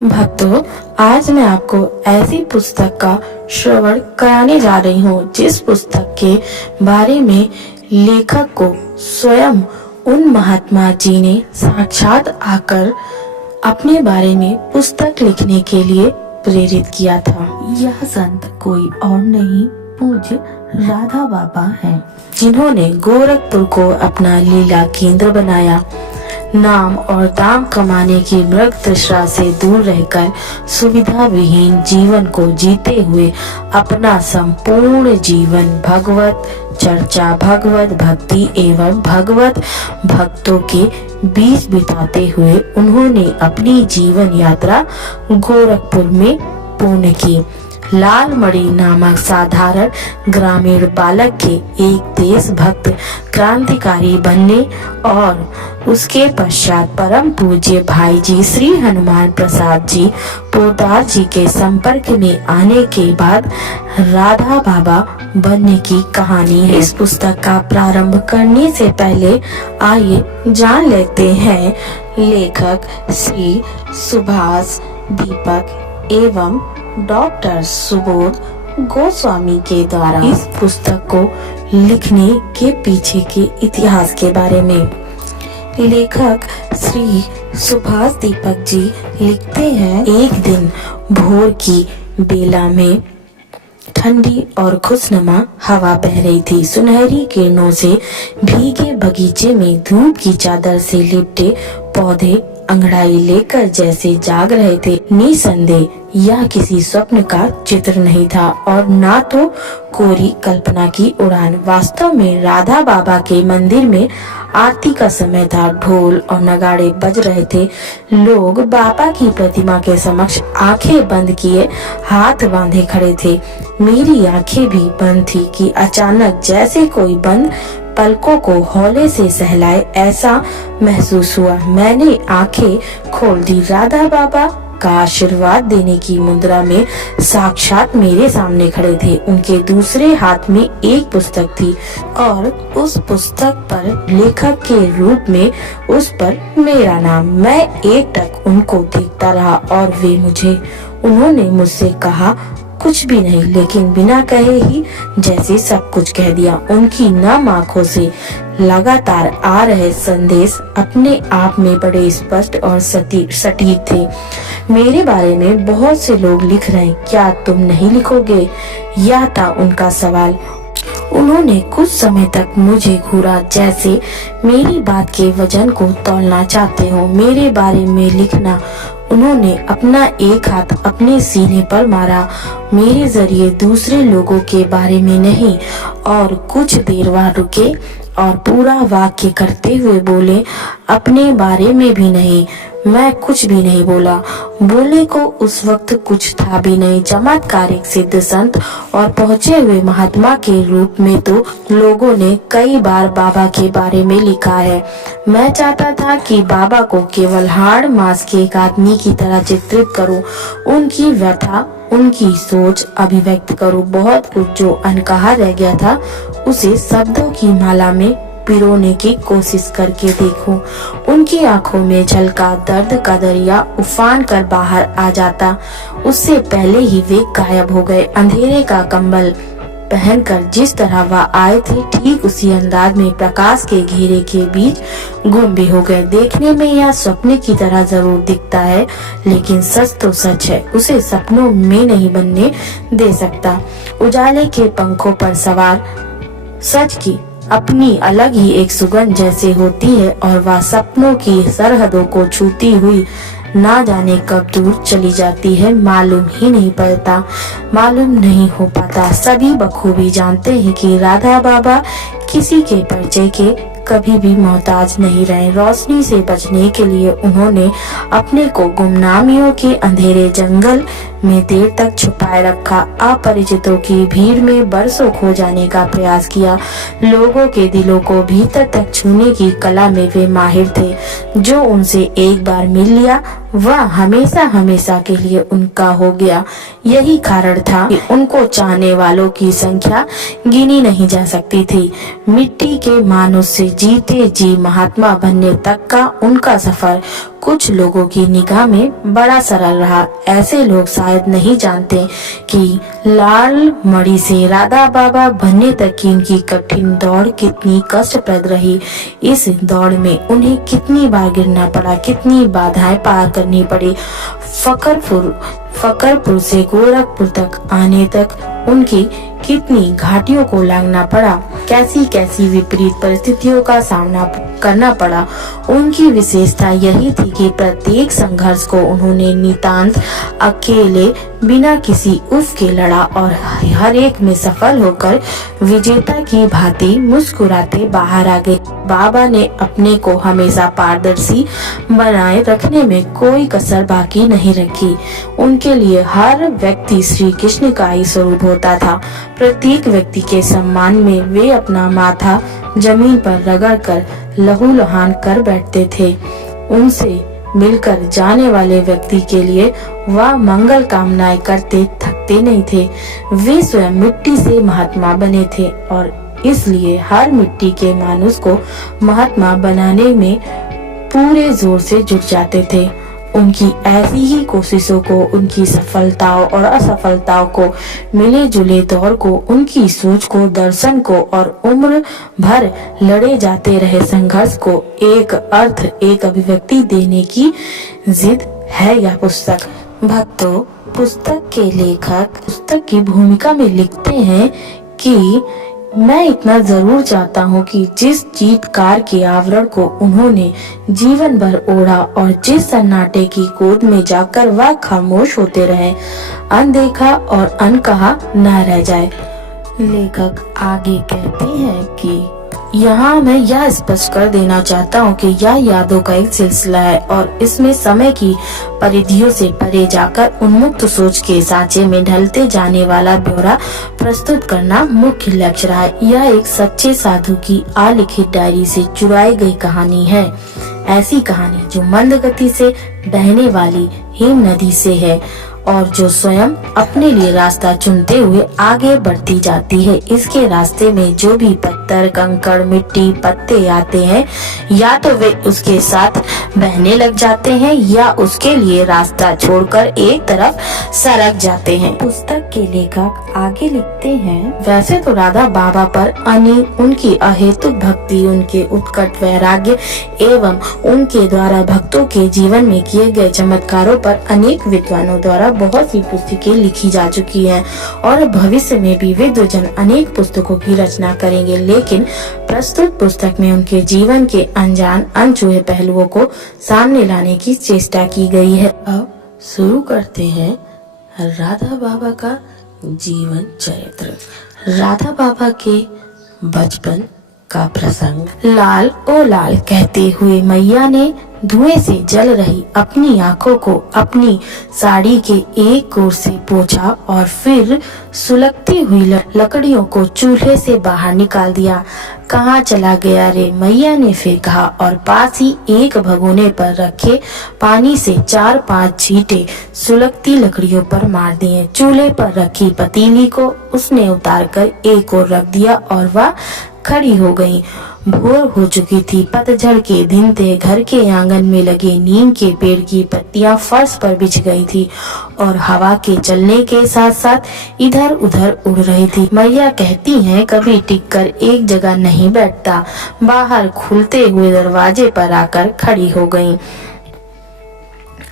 भक्तों, आज मैं आपको ऐसी पुस्तक का श्रवण कराने जा रही हूँ जिस पुस्तक के बारे में लेखक को स्वयं उन महात्मा जी ने साक्षात आकर अपने बारे में पुस्तक लिखने के लिए प्रेरित किया था। यह संत कोई और नहीं पूज्य राधा बाबा हैं, जिन्होंने गोरखपुर को अपना लीला केंद्र बनाया। नाम और दाम कमाने की मृग तृष्णा से दूर रहकर सुविधा विहीन जीवन को जीते हुए अपना संपूर्ण जीवन भगवत चर्चा, भगवत भक्ति एवं भगवत भक्तों के बीच बिताते हुए उन्होंने अपनी जीवन यात्रा गोरखपुर में पूर्ण की। लाल मणि नामक साधारण ग्रामीण बालक के एक देशभक्त क्रांतिकारी बनने और उसके पश्चात परम पूज्य भाई जी श्री हनुमान प्रसाद जी पोदार जी के संपर्क में आने के बाद राधा बाबा बनने की कहानी है। इस पुस्तक का प्रारंभ करने से पहले आइए जान लेते हैं लेखक श्री सुभाष दीपक एवं डॉक्टर सुबोध गोस्वामी के द्वारा इस पुस्तक को लिखने के पीछे के इतिहास के बारे में। लेखक श्री सुभाष दीपक जी लिखते हैं, एक दिन भोर की बेला में ठंडी और खुशनुमा हवा बह रही थी। सुनहरी किरणों से भीगे बगीचे में धूप की चादर से लिपटे पौधे अंगड़ाई लेकर जैसे जाग रहे थे। निसंदेह यह किसी स्वप्न का चित्र नहीं था और ना तो कोरी कल्पना की उड़ान। वास्तव में राधा बाबा के मंदिर में आरती का समय था। ढोल और नगाड़े बज रहे थे। लोग बाबा की प्रतिमा के समक्ष आंखें बंद किए हाथ बांधे खड़े थे। मेरी आंखें भी बंद थी कि अचानक जैसे कोई बंद पलकों को हौले से सहलाए ऐसा महसूस हुआ। मैंने आंखें खोल दी। राधा बाबा का आशीर्वाद देने की मुद्रा में साक्षात मेरे सामने खड़े थे। उनके दूसरे हाथ में एक पुस्तक थी और उस पुस्तक पर लेखक के रूप में उस पर मेरा नाम। मैं एकटक उनको देखता रहा और वे मुझे। उन्होंने मुझसे कहा कुछ भी नहीं, लेकिन बिना कहे ही जैसे सब कुछ कह दिया। उनकी नम आंखों से लगातार आ रहे संदेश अपने आप में बड़े स्पष्ट और सटीक थे। मेरे बारे में बहुत से लोग लिख रहे हैं, क्या तुम नहीं लिखोगे? यह था उनका सवाल। उन्होंने कुछ समय तक मुझे घूरा जैसे मेरी बात के वजन को तौलना चाहते हो। मेरे बारे में लिखना। उन्होंने अपना एक हाथ अपने सीने पर मारा। मेरे जरिए दूसरे लोगों के बारे में नहीं। और कुछ देर बाद रुके और पूरा वाक्य करते हुए बोले, अपने बारे में भी नहीं। मैं कुछ भी नहीं बोला। बोलने को उस वक्त कुछ था भी नहीं। चमत्कारिक सिद्ध संत और पहुँचे हुए महात्मा के रूप में तो लोगों ने कई बार बाबा के बारे में लिखा है। मैं चाहता था कि बाबा को केवल हाड़ मांस के एक आदमी की तरह चित्रित करूं, उनकी व्यथा, उनकी सोच अभिव्यक्त करूं। बहुत कुछ जो अनकहा रह गया था उसे शब्दों की माला में पिरोने की कोशिश करके देखूं। उनकी आंखों में झलका दर्द का दरिया उफान कर बाहर आ जाता। उससे पहले ही वे गायब हो गए। अंधेरे का कंबल पहनकर जिस तरह वह आए थे ठीक उसी अंदाज में प्रकाश के घेरे के बीच गुम भी हो गए। देखने में यह सपने की तरह जरूर दिखता है, लेकिन सच तो सच है। उसे सपनों में नहीं बनने दे सकता। उजाले के पंखों पर सवार सच की अपनी अलग ही एक सुगंध जैसे होती है और वह सपनों की सरहदों को छूती हुई ना जाने कब दूर चली जाती है। मालूम ही नहीं पड़ता, मालूम नहीं हो पाता। सभी बखूबी जानते हैं कि राधा बाबा किसी के परिचय के कभी भी मोहताज नहीं रहे। रोशनी से बचने के लिए उन्होंने अपने को गुमनामियों के अंधेरे जंगल में देर तक छुपाए रखा। अपरिचितों की भीड़ में बरसों खो जाने का प्रयास किया। लोगों के दिलों को भीतर तक छूने की कला में वे माहिर थे। जो उनसे एक बार मिल लिया वह हमेशा हमेशा के लिए उनका हो गया। यही कारण था कि उनको चाहने वालों की संख्या गिनी नहीं जा सकती थी। मिट्टी के मानुष से जीते जी महात्मा बनने तक का उनका सफर कुछ लोगों की निगाह में बड़ा सरल रहा। ऐसे लोग शायद नहीं जानते कि लाल मणि से राधा बाबा बनने तक की उनकी कठिन दौड़ कितनी कष्टप्रद रही। इस दौड़ में उन्हें कितनी बार गिरना पड़ा, कितनी बाधाएं पार करनी पड़ी। फकरपुर से गोरखपुर तक आने तक उनकी कितनी घाटियों को लांघना पड़ा, कैसी कैसी विपरीत परिस्थितियों का सामना करना पड़ा। उनकी विशेषता यही थी कि प्रत्येक संघर्ष को उन्होंने नितांत अकेले बिना किसी उफ के लड़ा और हर एक में सफल होकर विजेता की भांति मुस्कुराते बाहर आ गए। बाबा ने अपने को हमेशा पारदर्शी बनाए रखने में कोई कसर बाकी नहीं रखी। उनके लिए हर व्यक्ति श्री कृष्ण का ही स्वरूप होता था। प्रत्येक व्यक्ति के सम्मान में वे अपना माथा जमीन पर रगड़कर लहूलुहान कर बैठते थे। उनसे मिलकर जाने वाले व्यक्ति के लिए वह मंगल कामनाएं करते थकते नहीं थे। वे स्वयं मिट्टी से महात्मा बने थे और इसलिए हर मिट्टी के मानुष को महात्मा बनाने में पूरे जोर से जुट जाते थे। उनकी ऐसी ही कोशिशों को, उनकी सफलताओं और असफलताओं को, मिले जुले दौर को, उनकी सोच को, दर्शन को और उम्र भर लड़े जाते रहे संघर्ष को एक अर्थ, एक अभिव्यक्ति देने की जिद है यह पुस्तक। भक्तों, पुस्तक के लेखक पुस्तक की भूमिका में लिखते हैं कि मैं इतना जरूर चाहता हूँ कि जिस चीतकार के आवरण को उन्होंने जीवन भर ओढ़ा और जिस सन्नाटे की गोद में जाकर वह खामोश होते रहे, अनदेखा और अनकहा न रह जाए। लेखक आगे कहते हैं कि यहाँ मैं यह स्पष्ट कर देना चाहता हूँ कि यह यादों का एक सिलसिला है और इसमें समय की परिधियों से परे जाकर उन्मुक्त सोच के सांचे में ढलते जाने वाला ब्यौरा प्रस्तुत करना मुख्य लक्ष्य रहा है। यह एक सच्चे साधु की अलिखित डायरी से चुराई गई कहानी है। ऐसी कहानी जो मंद गति से बहने वाली हिम नदी से है और जो स्वयं अपने लिए रास्ता चुनते हुए आगे बढ़ती जाती है। इसके रास्ते में जो भी पत्थर, कंकड़, मिट्टी, पत्ते आते हैं, या तो वे उसके साथ बहने लग जाते हैं या उसके लिए रास्ता छोड़कर एक तरफ सरक जाते हैं। पुस्तक के लेखक आगे लिखते हैं, वैसे तो राधा बाबा पर उनकी अहेतुक भक्ति, उनके उत्कट वैराग्य एवं उनके द्वारा भक्तों के जीवन में किए गए चमत्कारों पर अनेक विद्वानों द्वारा बहुत सी पुस्तकें लिखी जा चुकी हैं और भविष्य में भी विद्वजन अनेक पुस्तकों की रचना करेंगे, लेकिन प्रस्तुत पुस्तक में उनके जीवन के अनजान अनछुए पहलुओं को सामने लाने की चेष्टा की गई है। अब शुरू करते हैं राधा बाबा का जीवन चरित्र। राधा बाबा के बचपन का प्रसंग। लाल ओ लाल कहते हुए मैया ने धुएं से जल रही अपनी आंखों को अपनी साड़ी के एक कोर से पोंछा और फिर सुलगती हुई लकड़ियों को चूल्हे से बाहर निकाल दिया। कहाँ चला गया रे, मैया ने फिर कहा और पास ही एक भगोने पर रखे पानी से 4-5 छींटे सुलगती लकड़ियों पर मार दिए। चूल्हे पर रखी पतीली को उसने उतारकर एक ओर रख दिया और वह खड़ी हो गई। भोर हो चुकी थी। पतझड़ के दिन थे। घर के आंगन में लगे नीम के पेड़ की पत्तियां फर्श पर बिछ गई थी और हवा के चलने के साथ साथ इधर उधर उड़ रही थी। मैया कहती हैं, कभी टिककर एक जगह नहीं बैठता। बाहर खुलते हुए दरवाजे पर आकर खड़ी हो गईं।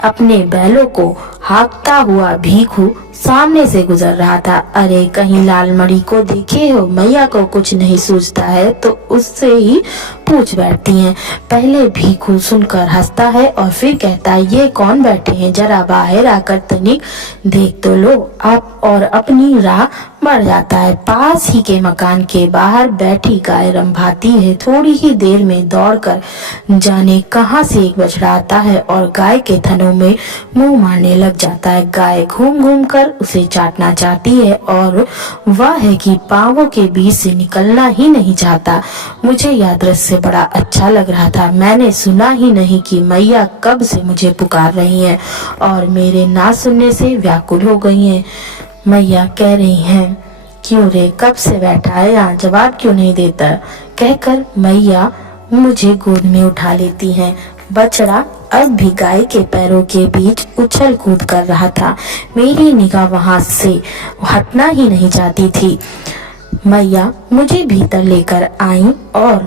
अपने बैलों को हाँकता हुआ भीखू सामने से गुजर रहा था। अरे कहीं लाल मणि को देखे हो? मैया को कुछ नहीं सूझता है तो उससे ही पूछ बैठती हैं। पहले भीखू सुनकर हंसता है और फिर कहता है, ये कौन बैठे हैं, जरा बाहर आकर तनिक देख तो लो। आप और अपनी राह बढ़ जाता है। पास ही के मकान के बाहर बैठी गाय रंभाती है। थोड़ी ही देर में दौड़कर जाने कहां से एक बछड़ा आता है और गाय के थनों में मुंह मारने लग जाता है। गाय घूम घूम कर उसे चाटना चाहती है और वह है कि पांवों के बीच से निकलना ही नहीं चाहता। मुझे यह दृश्य बड़ा अच्छा लग रहा था। मैंने सुना ही नहीं कि मैया कब से मुझे पुकार रही हैं और मेरे ना सुनने से व्याकुल हो गई हैं। मैया कह रही हैं, क्यों रे, कब से बैठा है यहाँ, जवाब क्यों नहीं देता? कहकर मैया मुझे गोद में उठा लेती हैं। बछड़ा अब भी गाय के पैरों के बीच उछल कूद कर रहा था। मेरी निगाह वहां से हटना ही नहीं चाहती थी। मैया मुझे भीतर लेकर आई और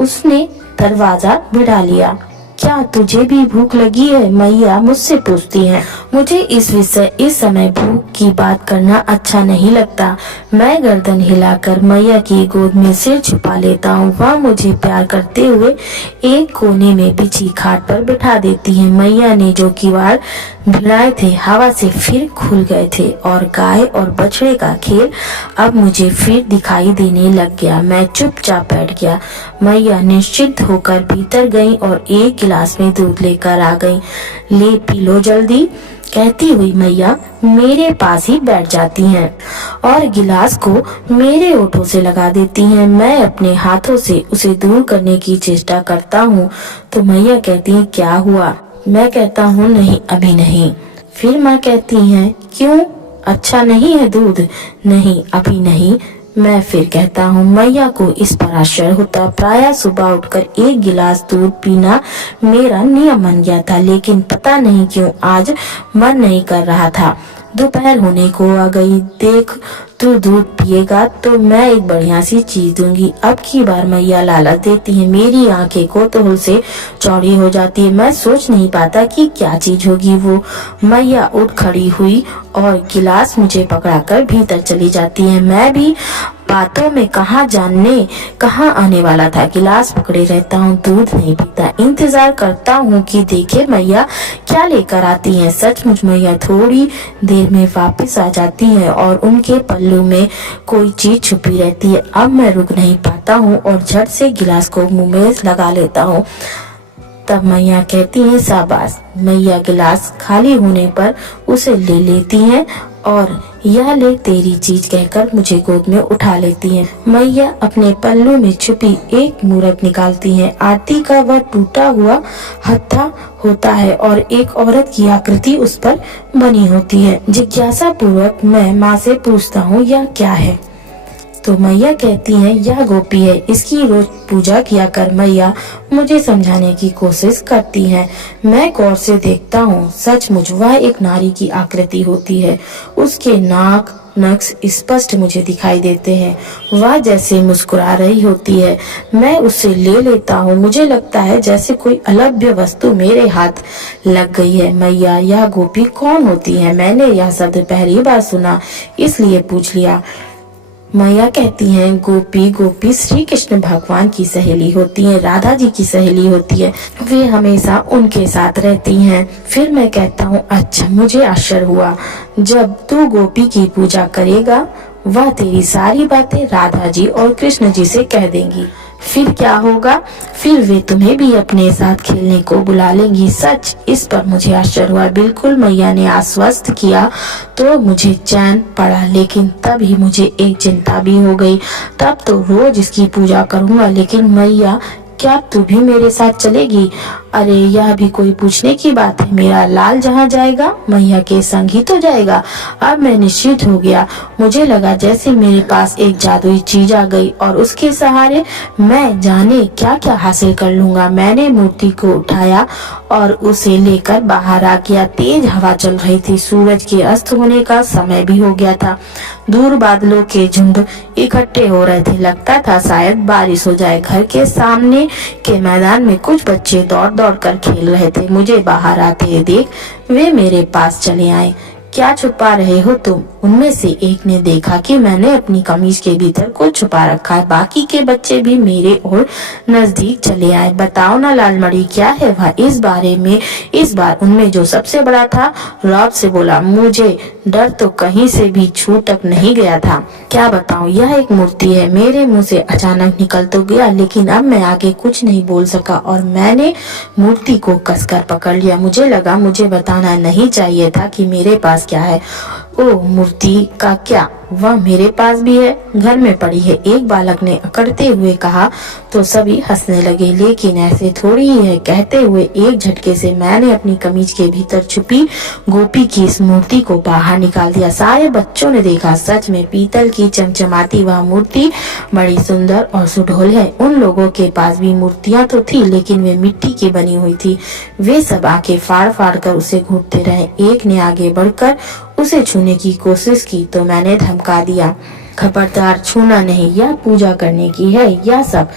उसने दरवाजा भिड़ा लिया। क्या तुझे भी भूख लगी है? मैया मुझसे पूछती हैं। मुझे इस समय भूख की बात करना अच्छा नहीं लगता। मैं गर्दन हिलाकर मैया की गोद में सिर छुपा लेता हूँ। वह मुझे प्यार करते हुए एक कोने में बिछी खाट पर बिठा देती है। मैया ने जो किवाड़ भिड़ाए थे हवा से फिर खुल गए थे और गाय और बछड़े का खेल अब मुझे फिर दिखाई देने लग गया। मैं चुपचाप बैठ गया। मैया निश्चिंत होकर भीतर गई और एक गिलास में दूध लेकर आ गई। ले पी लो जल्दी, कहती हुई मैया मेरे पास ही बैठ जाती हैं और गिलास को मेरे होठों से लगा देती हैं। मैं अपने हाथों से उसे दूर करने की चेष्टा करता हूँ तो मैया कहती है क्या हुआ? मैं कहता हूँ नहीं, अभी नहीं। फिर माँ कहती हैं क्यों, अच्छा नहीं है दूध? नहीं, अभी नहीं। मैं फिर कहता हूँ। मैया को इस पर आश्चर्य होता। प्रायः सुबह उठकर एक गिलास दूध पीना मेरा नियम बन गया था, लेकिन पता नहीं क्यों आज मन नहीं कर रहा था। दोपहर होने को आ गई। देख, तू दूध पिएगा तो मैं एक बढ़िया सी चीज दूंगी। अब की बार मैया लालच देती है। मेरी आंखें कौतूहल से चौड़ी हो जाती है। मैं सोच नहीं पाता कि क्या चीज होगी वो। मैया उठ खड़ी हुई और गिलास मुझे पकड़ाकर भीतर चली जाती है। मैं भी बातों में कहाँ आने वाला था। गिलास पकड़े रहता हूँ, दूध नहीं पीता। इंतजार करता हूँ कि देखे मैया क्या लेकर आती हैं। सचमुच मैया थोड़ी देर में वापस आ जाती हैं और उनके पल्लू में कोई चीज छुपी रहती है। अब मैं रुक नहीं पाता हूँ और झट से गिलास को मुंह में लगा लेता हूँ। तब मैया कहती हैं शाबाश। मैया गिलास खाली होने पर उसे ले लेती हैं और यह ले तेरी चीज कहकर मुझे गोद में उठा लेती हैं। मैया अपने पल्लू में छुपी एक मूरत निकालती हैं। आरती का वह टूटा हुआ हत्था होता है और एक औरत की आकृति उस पर बनी होती है। जिज्ञासा पूर्वक मैं माँ से पूछता हूँ यह क्या है? तो मैया कहती हैं यह गोपी है, इसकी रोज पूजा किया कर। मैया मुझे समझाने की कोशिश करती हैं। मैं गौर से देखता हूँ। सचमुच वह एक नारी की आकृति होती है। उसके नाक नक्श स्पष्ट मुझे दिखाई देते हैं। वह जैसे मुस्कुरा रही होती है। मैं उसे ले लेता हूँ। मुझे लगता है जैसे कोई अलभ्य वस्तु मेरे हाथ लग गई है। मैया यह गोपी कौन होती है? मैंने यह शब्द पहली बार सुना, इसलिए पूछ लिया। मैया कहती हैं गोपी श्री कृष्ण भगवान की सहेली होती हैं, राधा जी की सहेली होती है। वे हमेशा उनके साथ रहती हैं। फिर मैं कहता हूँ अच्छा, मुझे आश्चर्य हुआ। जब तू गोपी की पूजा करेगा वह तेरी सारी बातें राधा जी और कृष्ण जी से कह देंगी। फिर क्या होगा? फिर वे तुम्हें भी अपने साथ खेलने को बुला लेंगी। सच, इस पर मुझे आश्चर्य हुआ। बिल्कुल मैया ने आश्वस्त किया तो मुझे चैन पड़ा, लेकिन तब ही मुझे एक चिंता भी हो गई। तब तो रोज इसकी पूजा करूंगा, लेकिन मैया क्या तू भी मेरे साथ चलेगी? अरे यह भी कोई पूछने की बात है। मेरा लाल जहाँ जाएगा मैया के संग ही तो जाएगा। अब मैं निश्चित हो गया। मुझे लगा जैसे मेरे पास एक जादुई चीज आ गई और उसके सहारे मैं जाने क्या क्या हासिल कर लूंगा। मैंने मूर्ति को उठाया और उसे लेकर बाहर आ गया। तेज हवा चल रही थी। सूरज के अस्त होने का समय भी हो गया था। दूर बादलों के झुंड इकट्ठे हो रहे थे। लगता था शायद बारिश हो जाए। घर के सामने के मैदान में कुछ बच्चे दौड़ दौड़ कर खेल रहे थे। मुझे बाहर आते देख वे मेरे पास चले आए। क्या छुपा रहे हो तुम? उनमें से एक ने देखा कि मैंने अपनी कमीज के भीतर कुछ छुपा रखा है। बाकी के बच्चे भी मेरे और नजदीक चले आए। बताओ ना लालमणि, क्या है वह? इस बार उनमें जो सबसे बड़ा था रौब से बोला। मुझे डर तो कहीं से भी छू तक नहीं गया था। क्या बताऊं, यह एक मूर्ति है। मेरे मुंह से अचानक निकल तो गया, लेकिन अब मैं आगे कुछ नहीं बोल सका और मैंने मूर्ति को कसकर पकड़ लिया। मुझे लगा मुझे बताना नहीं चाहिए था कि मेरे पास क्या है। ओ मूर्ति का क्या, वह मेरे पास भी है, घर में पड़ी है, एक बालक ने अकड़ते हुए कहा। तो सभी हंसने लगे। लेकिन ऐसे थोड़ी ही है, कहते हुए एक झटके से मैंने अपनी कमीज के भीतर छुपी गोपी की इस मूर्ति को बाहर निकाल दिया। सारे बच्चों ने देखा, सच में पीतल की चमचमाती वह मूर्ति बड़ी सुंदर और सुडौल है। उन लोगों के पास भी मूर्तियां तो थी, लेकिन वे मिट्टी की बनी हुई थी। वे सब आंखें फाड़ फाड़ कर उसे घूरते रहे। एक ने आगे बढ़कर उसे छूने की कोशिश की तो मैंने धमका दिया, खबरदार, छूना नहीं, यह पूजा करने की है, यह सब।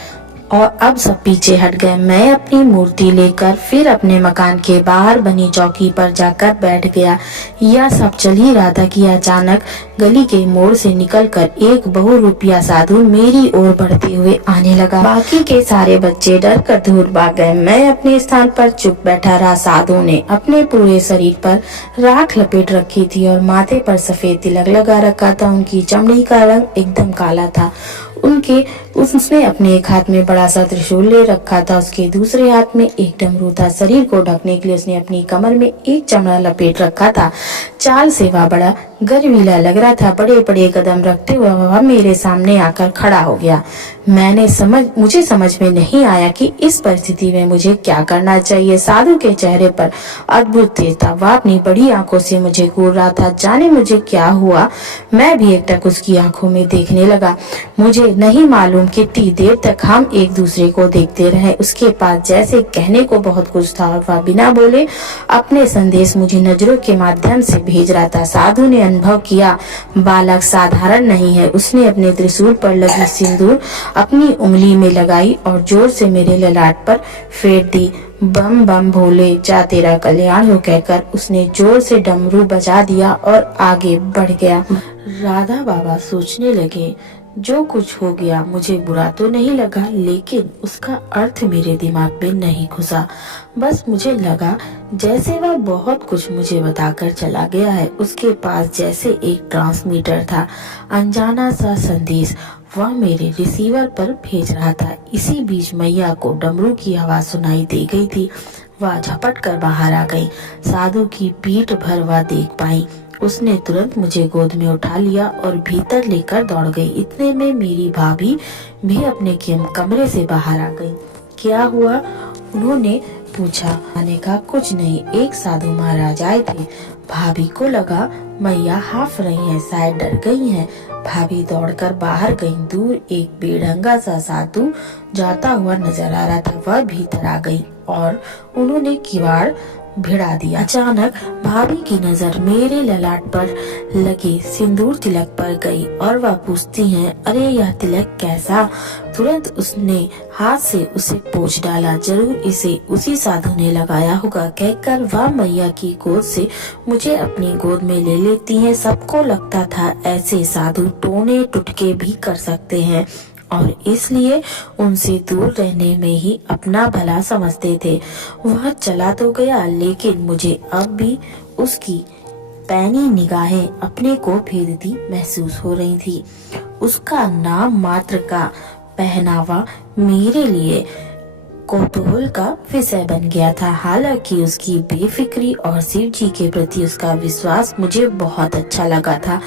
और अब सब पीछे हट गए। मैं अपनी मूर्ति लेकर फिर अपने मकान के बाहर बनी चौकी पर जाकर बैठ गया। यह सब चल ही रहा था कि अचानक गली के मोड़ से निकलकर एक बहुरूपिया साधु मेरी ओर बढ़ते हुए आने लगा। बाकी के सारे बच्चे डर कर दूर भाग गए। मैं अपने स्थान पर चुप बैठा रहा। साधु ने अपने पूरे शरीर पर राख लपेट रखी थी और माथे पर सफेद तिलक लगा रखा था। उनकी चमड़ी का रंग एकदम काला था। उसने अपने एक हाथ में बड़ा सा त्रिशूल ले रखा था, उसके दूसरे हाथ में एक डमरू था। शरीर को ढकने के लिए उसने अपनी कमर में एक चमड़ा लपेट रखा था। चाल से वह बड़ा गर्वीला लग रहा था। बड़े बड़े कदम रखते हुए वह मेरे सामने आकर खड़ा हो गया। मुझे समझ में नहीं आया कि इस परिस्थिति में मुझे क्या करना चाहिए। साधु के चेहरे पर अद्भुत तेज था। वह अपनी बड़ी आंखों से मुझे घूर रहा था। जाने मुझे क्या हुआ, मैं भी एकटक उसकी आंखों में देखने लगा। मुझे नहीं मालूम कितनी देर तक हम एक दूसरे को देखते रहे। उसके पास जैसे कहने को बहुत कुछ था और वह बिना बोले अपने संदेश मुझे नजरों के माध्यम से भेज रहा था। साधु ने अनुभव किया, बालक साधारण नहीं है। उसने अपने त्रिशूल पर लगी सिंदूर अपनी उंगली में लगाई और जोर से मेरे ललाट पर फेर दी। बम बम भोले, जा तेरा कल्याण हो, कहकर उसने जोर से डमरू बजा दिया और आगे बढ़ गया। राधा बाबा सोचने लगे, जो कुछ हो गया मुझे बुरा तो नहीं लगा, लेकिन उसका अर्थ मेरे दिमाग में नहीं घुसा। बस मुझे लगा जैसे वह बहुत कुछ मुझे बताकर चला गया है। उसके पास जैसे एक ट्रांसमीटर था, अनजाना सा संदेश वह मेरे रिसीवर पर भेज रहा था। इसी बीच मैया को डमरू की आवाज सुनाई दे गई थी। वह झपट कर बाहर आ गई। साधु की पीठ भर वह देख पाई। उसने तुरंत मुझे गोद में उठा लिया और भीतर लेकर दौड़ गई। इतने में मेरी भाभी भी अपने कमरे से बाहर आ गई। क्या हुआ, उन्होंने पूछा। मैंने कहा, कुछ नहीं, एक साधु महाराज आए थे। भाभी को लगा मैया हाफ रही हैं, शायद डर गई हैं। भाभी दौड़कर बाहर गई। दूर एक बेढंगा सा साधु जाता हुआ नजर आ रहा था। वह भीतर आ गई और उन्होंने किवाड़ भिड़ा दिया। अचानक भाभी की नजर मेरे ललाट पर लगे सिंदूर तिलक पर गई और वह पूछती हैं, अरे यह तिलक कैसा? तुरंत उसने हाथ से उसे पोंछ डाला। जरूर इसे उसी साधु ने लगाया होगा, कहकर वह मैया की गोद से मुझे अपनी गोद में ले लेती हैं। सबको लगता था ऐसे साधु टोने टुटके भी कर सकते हैं और इसलिए उनसे दूर रहने में ही अपना भला समझते थे। वह चला तो गया, लेकिन मुझे अब भी उसकी पैनी निगाहें अपने को भेदती महसूस हो रही थी। उसका नाम मात्र का पहनावा मेरे लिए कौतूहल का विषय बन गया था। हालांकि उसकी बेफिक्री और शिव जी के प्रति उसका विश्वास मुझे बहुत अच्छा लगा था।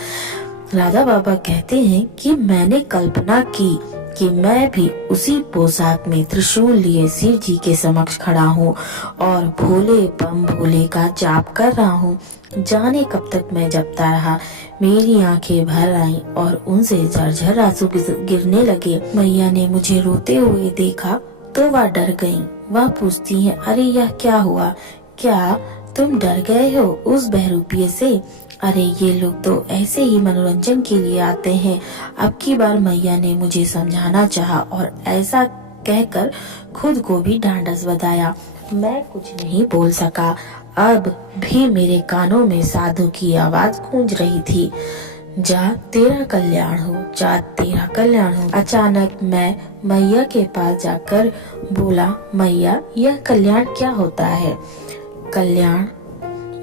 राधा बाबा कहते हैं कि मैंने कल्पना की कि मैं भी उसी पोशाक में त्रिशूल लिए शिव जी के समक्ष खड़ा हूँ और भोले बम भोले का जाप कर रहा हूँ। जाने कब तक मैं जपता रहा। मेरी आंखें भर आईं और उनसे झरझर आंसू गिरने लगे। मैया ने मुझे रोते हुए देखा तो वह डर गईं। वह पूछती हैं, अरे यह क्या हुआ? क्या तुम डर गए हो उस बहरूपिये से? अरे ये लोग तो ऐसे ही मनोरंजन के लिए आते हैं। अब की बार मैया ने मुझे समझाना चाहा और ऐसा कहकर खुद को भी ढांढस बंधाया। मैं कुछ नहीं बोल सका। अब भी मेरे कानों में साधु की आवाज गूंज रही थी, जा तेरा कल्याण हो, जा तेरा कल्याण हो। अचानक मैं मैया के पास जाकर बोला, मैया यह कल्याण क्या होता है? कल्याण?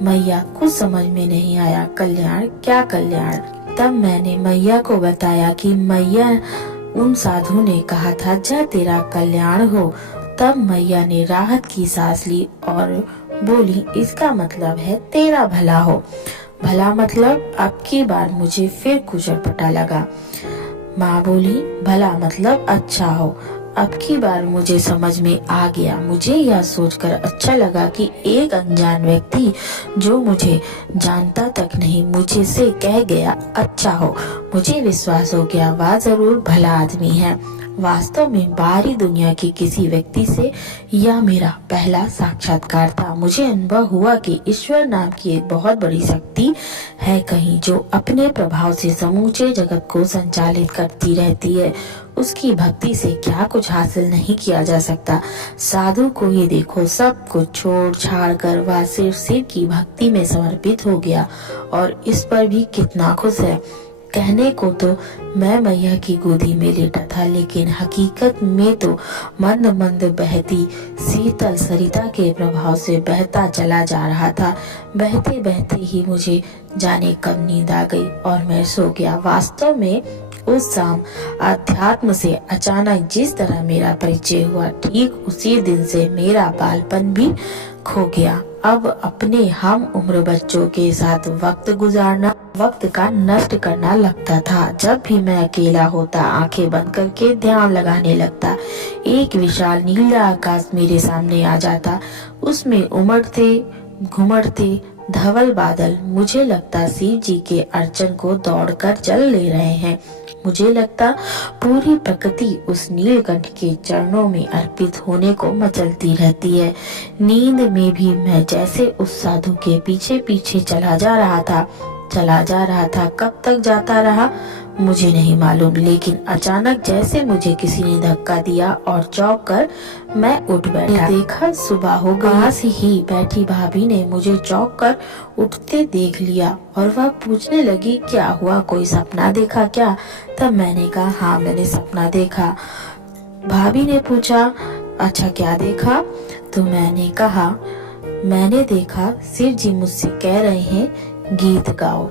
मैया कुछ समझ में नहीं आया। कल्याण? क्या कल्याण? तब मैंने मैया को बताया कि मैया उन साधु ने कहा था जा तेरा कल्याण हो। तब मैया ने राहत की सांस ली और बोली, इसका मतलब है तेरा भला हो। भला मतलब? अब की बार मुझे फिर कुछ अटपटा लगा। माँ बोली, भला मतलब अच्छा हो। अब की बार मुझे समझ में आ गया। मुझे यह सोचकर अच्छा लगा कि एक अनजान व्यक्ति जो मुझे जानता तक नहीं मुझे से कह गया अच्छा हो। मुझे विश्वास हो गया वह जरूर भला आदमी है। वास्तव में बाहरी दुनिया के किसी व्यक्ति से यह मेरा पहला साक्षात्कार था। मुझे अनुभव हुआ कि ईश्वर नाम की एक बहुत बड़ी शक्ति है कहीं, जो अपने प्रभाव से समूचे जगत को संचालित करती रहती है। उसकी भक्ति से क्या कुछ हासिल नहीं किया जा सकता। साधु को ही देखो, सब कुछ छोड़ छाड़ कर वह सिर्फ शिव की भक्ति में समर्पित हो गया और इस पर भी कितना खुश है। कहने को तो मैं मैया की गोदी में लेटा था, लेकिन हकीकत में तो मंद मंद बहती शीतल सरिता के प्रभाव से बहता चला जा रहा था। बहते बहते ही मुझे जाने कब नींद आ गई और मैं सो गया। वास्तव में उस शाम अध्यात्म से अचानक जिस तरह मेरा परिचय हुआ, ठीक उसी दिन से मेरा बालपन भी खो गया। अब अपने हम उम्र बच्चों के साथ वक्त गुजारना वक्त का नष्ट करना लगता था। जब भी मैं अकेला होता, आंखें बंद करके ध्यान लगाने लगता, एक विशाल नीला आकाश मेरे सामने आ जाता। उसमें उमड़ते घुमड़ते धवल बादल। मुझे लगता शिव जी के अर्चन को दौड़कर जल ले रहे हैं। मुझे लगता पूरी प्रकृति उस नीलकंठ के चरणों में अर्पित होने को मचलती रहती है। नींद में भी मैं जैसे उस साधु के पीछे पीछे चला जा रहा था। कब तक जाता रहा मुझे नहीं मालूम, लेकिन अचानक जैसे मुझे किसी ने धक्का दिया और चौंक कर मैं उठ बैठा। देखा सुबह हो गई। पास ही बैठी भाभी ने मुझे चौंक कर उठते देख लिया और वह पूछने लगी, क्या हुआ, कोई सपना देखा क्या? तब मैंने कहा, हाँ मैंने सपना देखा। भाभी ने पूछा, अच्छा क्या देखा? तो मैंने कहा, मैंने देखा शिव जी मुझसे कह रहे हैं गीत गाओ।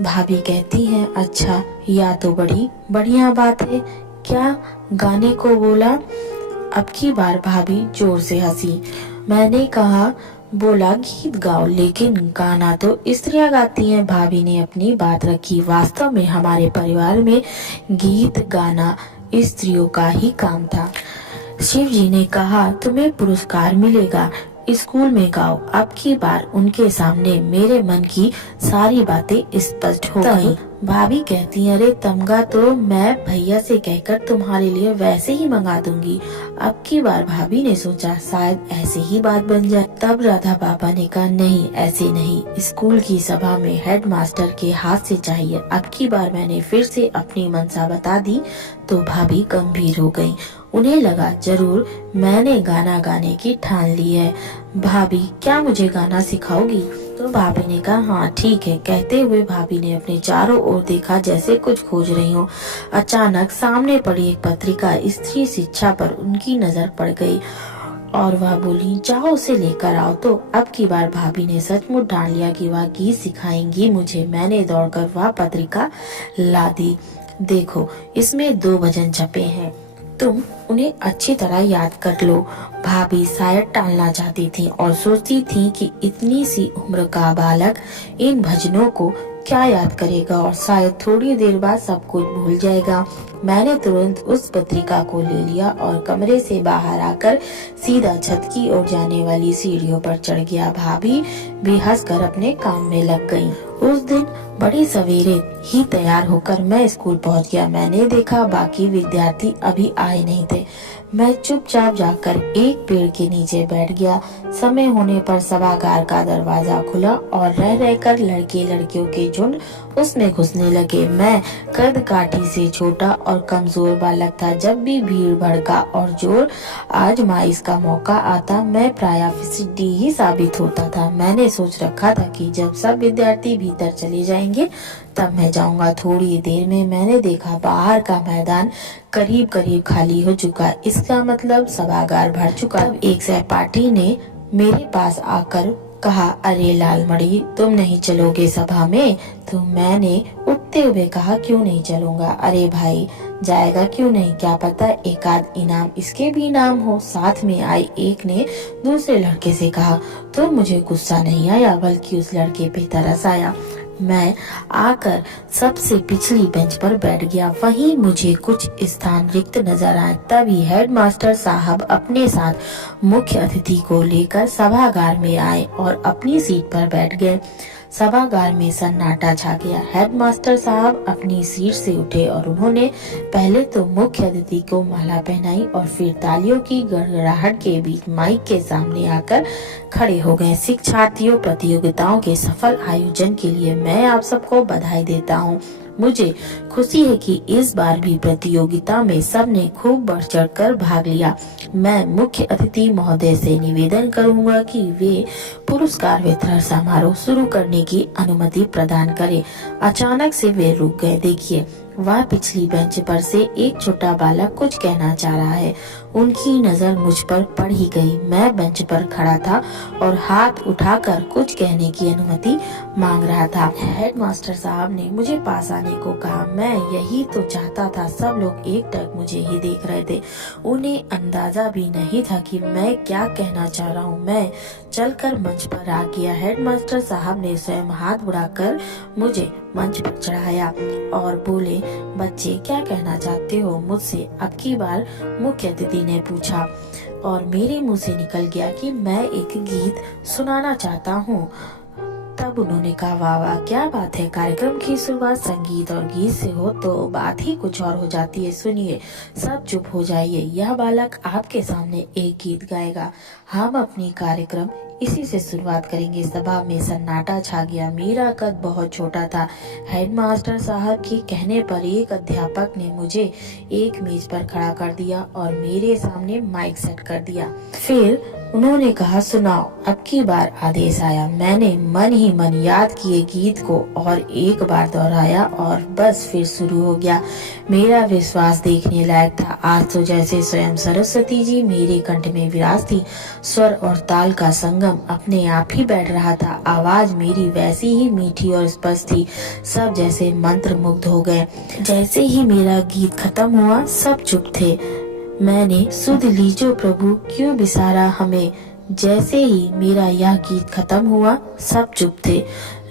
भाभी कहती हैं, अच्छा या तो बड़ी बढ़िया बात है, क्या गाने को बोला? अब की बार भाभी जोर से हंसी। मैंने कहा, बोला गीत गाओ, लेकिन गाना तो स्त्रियां गाती हैं। भाभी ने अपनी बात रखी। वास्तव में हमारे परिवार में गीत गाना स्त्रियों का ही काम था। शिव जी ने कहा, तुम्हें पुरस्कार मिलेगा, स्कूल में गाओ। अब की बार उनके सामने मेरे मन की सारी बातें स्पष्ट हो गई। भाभी कहती है, अरे तमगा तो मैं भैया से कहकर तुम्हारे लिए वैसे ही मंगा दूंगी। अब की बार भाभी ने सोचा शायद ऐसे ही बात बन जाए। तब राधा बाबा ने कहा, नहीं ऐसे नहीं, स्कूल की सभा में हेड मास्टर के हाथ से चाहिए। अब की बार मैंने फिर से अपनी मनसा बता दी तो भाभी गंभीर हो गई। उन्हें लगा जरूर मैंने गाना गाने की ठान ली है। भाभी, क्या मुझे गाना सिखाओगी? तो भाभी ने कहा, हाँ ठीक है। कहते हुए भाभी ने अपने चारों ओर देखा जैसे कुछ खोज रही हो। अचानक सामने पड़ी एक पत्रिका स्त्री शिक्षा पर उनकी नजर पड़ गई और वह बोली, जाओ उसे लेकर आओ। तो अब की बार भाभी ने सचमुच ठान लिया कि वह गीत सिखाएंगी मुझे। मैंने दौड़कर वह पत्रिका ला दी। देखो, इसमें 2 भजन छपे हैं, तुम उन्हें अच्छी तरह याद कर लो। भाभी शायद टालना चाहती थी और सोचती थी कि इतनी सी उम्र का बालक इन भजनों को क्या याद करेगा और शायद थोड़ी देर बाद सब कुछ भूल जाएगा। मैंने तुरंत उस पत्रिका को ले लिया और कमरे से बाहर आकर सीधा छत की ओर जाने वाली सीढ़ियों पर चढ़ गया। भाभी भी हंसकर अपने काम में लग गई। उस दिन बड़ी सवेरे ही तैयार होकर मैं स्कूल पहुंच गया। मैंने देखा बाकी विद्यार्थी अभी आए नहीं थे। मैं चुपचाप जाकर एक पेड़ के नीचे बैठ गया। समय होने पर सभागार का दरवाजा खुला और रह रहकर लड़के लड़कियों के झुंड उसमें घुसने लगे। मैं कद काठी से छोटा और कमजोर बालक था। जब भी भीड़ भड़का और जोर आजमाइश का मौका आता, मैं प्रायः फिसड्डी ही साबित होता था। मैंने सोच रखा था कि जब सब विद्यार्थी भीतर चले जाएंगे तब मैं जाऊंगा। थोड़ी देर में मैंने देखा बाहर का मैदान करीब करीब खाली हो चुका। इसका मतलब सभागार भर चुका। तब एक सहपाठी ने मेरे पास आकर कहा, अरे लालमणि, तुम नहीं चलोगे सभा में? तो मैंने उठते हुए कहा, क्यों नहीं चलूंगा? अरे भाई, जाएगा क्यों नहीं? क्या पता एक आध इनाम इसके भी नाम हो। साथ में आई एक ने दूसरे लड़के से कहा। तो मुझे गुस्सा नहीं आया, बल्कि उस लड़के पे तरस आया। मैं आकर सबसे पिछली बेंच पर बैठ गया। वहीं मुझे कुछ स्थान रिक्त नजर आए। तभी हेडमास्टर साहब अपने साथ मुख्य अतिथि को लेकर सभागार में आए और अपनी सीट पर बैठ गए। सभागार में सन्नाटा छा गया। हेडमास्टर साहब अपनी सीट से उठे और उन्होंने पहले तो मुख्य अतिथि को माला पहनाई और फिर तालियों की गड़गड़ाहट के बीच माइक के सामने आकर खड़े हो गए। शिक्षार्थियों, प्रतियोगिताओं के सफल आयोजन के लिए मैं आप सबको बधाई देता हूँ। मुझे खुशी है कि इस बार भी प्रतियोगिता में सबने खूब बढ़ चढ़ कर भाग लिया। मैं मुख्य अतिथि महोदय से निवेदन करूंगा कि वे पुरस्कार वितरण समारोह शुरू करने की अनुमति प्रदान करें। अचानक से वे रुक गए। देखिए, वह पिछली बेंच पर से एक छोटा बालक कुछ कहना चाह रहा है। उनकी नजर मुझ पर पड़ ही गई। मैं बेंच पर खड़ा था और हाथ उठाकर कुछ कहने की अनुमति मांग रहा था। हेडमास्टर साहब ने मुझे पास आने को कहा। मैं यही तो चाहता था। सब लोग एकटक मुझे ही देख रहे थे। उन्हें अंदाजा भी नहीं था कि मैं क्या कहना चाह रहा हूँ। मैं चलकर मंच पर आ गया। हेडमास्टर साहब ने स्वयं हाथ बढ़ाकर मुझे मंच पर चढ़ाया और बोले, बच्चे क्या कहना चाहते हो मुझसे? अब की बार मुख्य अतिथि ने पूछा और मेरे मुंह से निकल गया कि मैं एक गीत सुनाना चाहता हूँ। तब उन्होंने कहा, वाह वाह, क्या बात है। कार्यक्रम की शुरुआत संगीत और गीत से हो तो बात ही कुछ और हो जाती है। सुनिए, सब चुप हो जाइए। यह बालक आपके सामने एक गीत गाएगा। हम अपनी कार्यक्रम इसी से शुरुआत करेंगे। सभा में सन्नाटा छा गया। मेरा कद बहुत छोटा था। हेडमास्टर साहब के कहने पर एक अध्यापक ने मुझे एक मेज पर खड़ा कर दिया और मेरे सामने माइक सेट कर दिया। फिर उन्होंने कहा, सुनाओ। अब की बार आदेश आया। मैंने मन ही मन याद किए गीत को और एक बार दोहराया और बस फिर शुरू हो गया। मेरा विश्वास देखने लायक था। आज तो जैसे स्वयं सरस्वती जी मेरे कंठ में विराज थी। स्वर और ताल का संगम अपने आप ही बैठ रहा था। आवाज मेरी वैसी ही मीठी और स्पष्ट थी। सब जैसे मंत्र मुग्ध हो गए। जैसे ही मेरा गीत खत्म हुआ, सब चुप थे। मैंने सुध लीजो प्रभु, क्यों बिसारा हमें। जैसे ही मेरा यह गीत खत्म हुआ, सब चुप थे।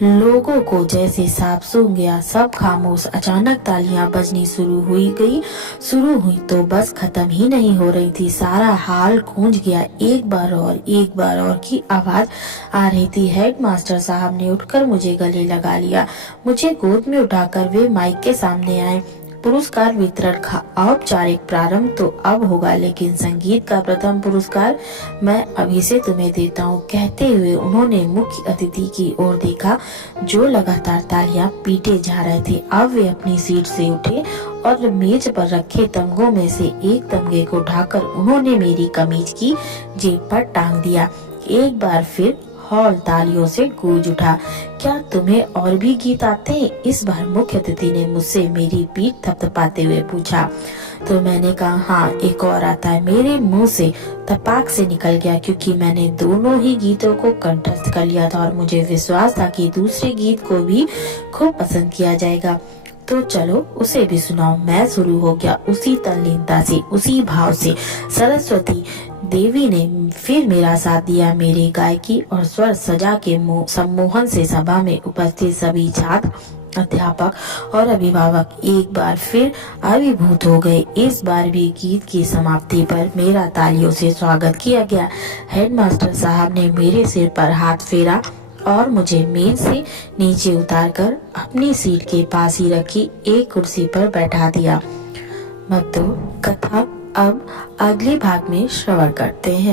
लोगों को जैसे सांप सूंघ गया। सब खामोश। अचानक तालियां बजनी शुरू हुई तो बस खत्म ही नहीं हो रही थी। सारा हाल गूंज गया। एक बार और की आवाज आ रही थी। हेडमास्टर साहब ने उठकर मुझे गले लगा लिया। मुझे गोद में उठाकर वे माइक के सामने आए। पुरस्कार वितरण का औपचारिक प्रारंभ तो अब होगा, लेकिन संगीत का प्रथम पुरस्कार मैं अभी से तुम्हें देता हूँ। कहते हुए उन्होंने मुख्य अतिथि की ओर देखा, जो लगातार तालियां पीटे जा रहे थे। अब वे अपनी सीट से उठे और मेज पर रखे तमगों में से एक तमगे को उठाकर उन्होंने मेरी कमीज की जेब पर टांग दिया। एक बार फिर हॉल तालियों से गूंज उठा। क्या तुम्हें और भी गीत आते हैं? इस बार मुख्य अतिथि ने मुझसे मेरी पीठ थपथपाते हुए पूछा। तो मैंने कहा, हाँ, एक और आता है। मेरे मुंह से तपाक से निकल गया, क्योंकि मैंने दोनों ही गीतों को कंठस्थ कर लिया था और मुझे विश्वास था कि दूसरे गीत को भी खूब पसंद किया जाएगा। तो चलो उसे भी सुनाओ। मैं शुरू हो गया उसी तल्लीनता से, उसी भाव से। सरस्वती देवी ने फिर मेरा साथ दिया। मेरी गायकी और स्वर सजा के सम्मोहन से सभा में उपस्थित सभी छात्र, अध्यापक और अभिभावक एक बार फिर अभिभूत हो गए। इस बार भी गीत की समाप्ति पर मेरा तालियों से स्वागत किया गया। हेडमास्टर साहब ने मेरे सिर पर हाथ फेरा और मुझे मेज से नीचे उतारकर अपनी सीट के पास ही रखी एक कुर्सी पर बैठा दिया। भक्तों, कथा अब अगले भाग में श्रवण करते हैं।